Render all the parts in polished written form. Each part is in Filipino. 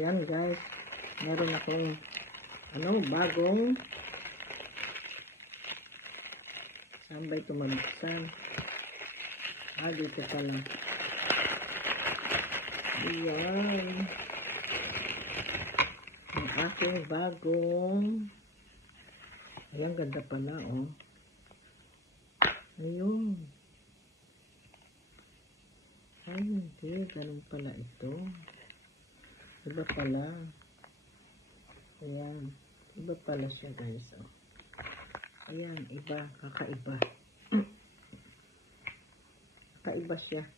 Yan guys, meron akong bagong saan ba ito mabuksan? Dito pala. Ayan, ang aking bagong, ayan, ganda pala ayun, ay hindi, ganun pala ito. Iba pala. Ayan. Iba pala siya guys. Ayan. Iba. Kakaiba. Kakaiba siya.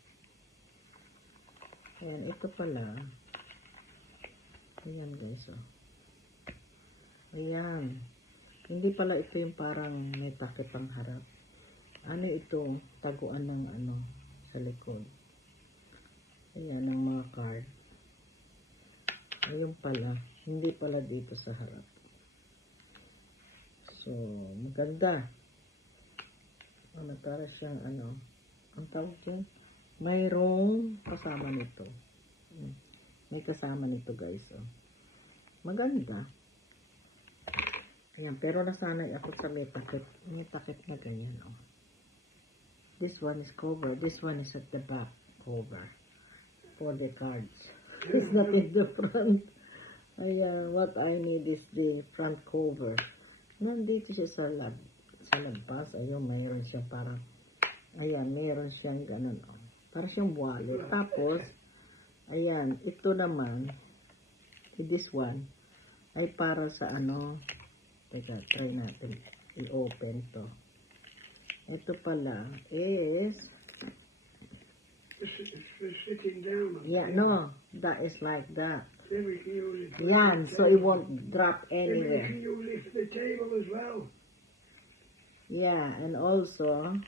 Ayan. Ito pala. Ayan guys. Ayan. Hindi pala ito yung parang may takip ang harap. Ano ito? Taguan ng sa likod. Ayan. Ang mga card. Ayun pala, hindi pala dito sa harap. So, maganda. Para siyang ang tawag dyan, mayroong kasama nito. May kasama nito guys. Maganda. Ayan, pero nasanay ako sa may takip na ganyan. This one is cover. This one is at the back cover for the cards. It's not in the front. Ayan, what I need is the front cover. Nandito siya sa labas. Ayun, mayroon siya parang, ayan, mayroon siyang ganun. Para siyang wallet. Tapos, ayan, ito naman, this one, ay para sa teka, try natin i-open to. Ito pala is, sitting down. yeah, no, that is like that. Yan, so it won't drop anywhere. Can you lift the table as well? Yeah, and also,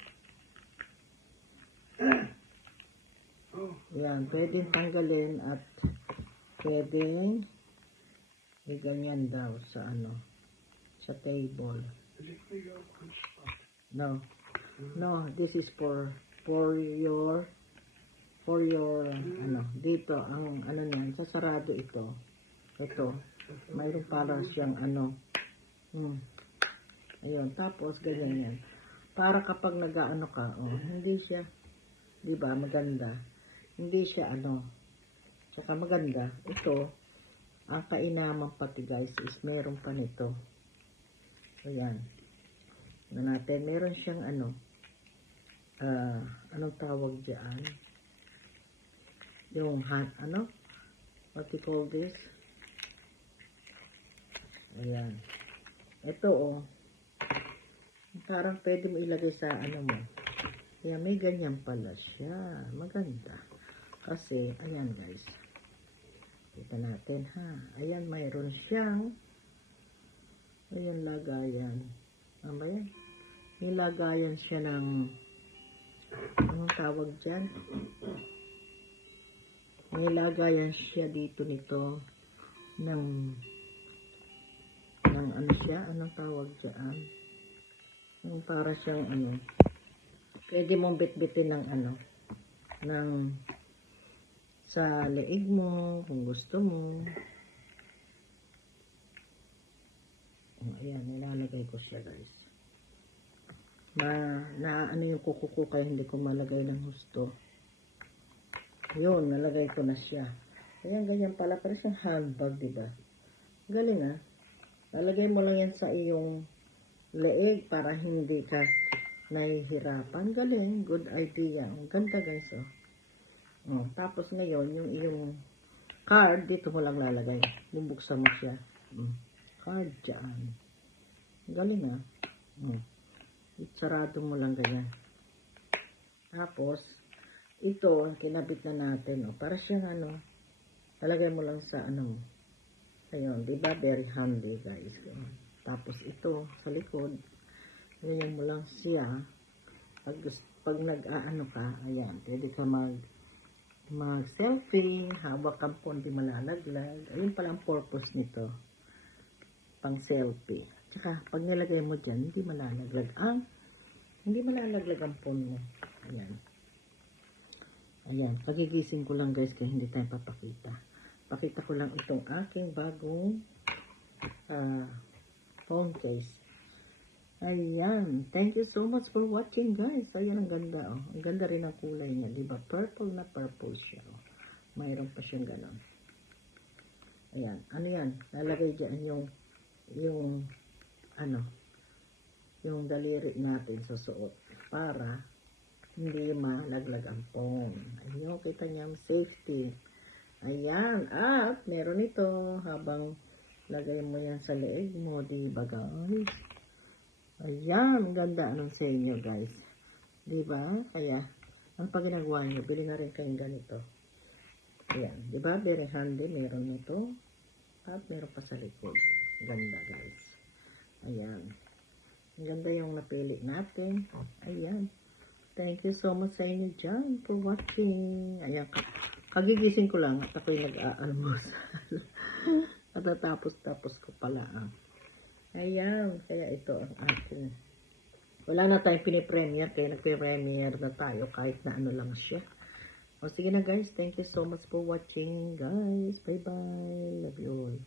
yan, pwedeng tanggalin at pwedeng ganyan daw sa sa table. No, this is for your dito ang niyan, sasarado ito. Mayroon para siyang ayun, tapos ganyan yan. Para kapag nag-aano ka, hindi siya, di ba, maganda. Hindi siya saka maganda. Ito, ang kainaman pati guys is meron pa nito. Ayan. Natin, meron siyang anong tawag diyan? Yung what you call this? Ayan. Ito parang pwede mo ilagay sa mo. Kaya may ganyan pala siya. Maganda. Kasi, ayan guys. Kita natin ha. Ayan, mayroon siyang ayan, lagayan. Ano ba yan? May lagayan siya ng anong tawag dyan? May lagayan siya dito nito ng siya, anong tawag dyan? Yung para siyang pwede mong bitbitin ng sa leeg mo kung gusto mo. Ayan, nilalagay ko siya guys. Na yung kuko ko kaya hindi ko malagay ng husto. Yun, nalagay ko na siya. Ayan, ganyan pala. Para siyang handbag, diba? Galing Lalagay mo lang yan sa iyong leeg para hindi ka nahihirapan. Galing. Good idea. Ang ganda guys, tapos ngayon, yung iyong card, dito mo lang lalagay. Bubuksan mo siya. Card dyan. Galing Sarado mo lang ganyan. Tapos, ito, kinabit na natin, para siyang talagay mo lang sa ayun, diba, very handy guys. Tapos ito, sa likod, ganyan mo lang siya, pag nag-aano ka, ayan, pwede ka mag-selfie, hawak ang phone, di malalaglag. Ayun pala ang purpose nito, pang selfie. Tsaka, pag nilagay mo dyan, hindi malalaglag ang phone mo. Ayan. Ayan, pagigising ko lang guys kaya hindi tayo papakita. Pakita ko lang itong aking bagong phone case. Ayan. Thank you so much for watching, guys. Ayan, ang ganda, oh. Ang ganda rin ang kulay niya. Diba? Purple na purple siya, oh. Mayroon pa siyang ganon. Ayan. Ano yan? Lalagay dyan yung daliri natin sa suot para hindi malaglag ang phone. Ayun, kita niya ang safety. Ayan. At meron ito habang lagay mo yan sa leeg mo, diba, guys? Ayan, ganda anong sa inyo, guys. Diba? Kaya, ang pag ginagawa nyo, bili na rin kayong ganito. Ayan, diba? Very handy, meron nito. At meron pa sa likod. Ganda, guys. Ayan. Ang ganda yung napili natin. Ayan. Thank you so much sa inyo dyan for watching. Ayan, kagigising ko lang at ako'y nag-aalmusal. At tapos ko pala, Ayan, kaya ito ang akin. Wala na tayong pinipremiere, kaya nagpe-premiere na tayo kahit na ano lang siya. O sige na guys, thank you so much for watching guys. Bye bye, love you all.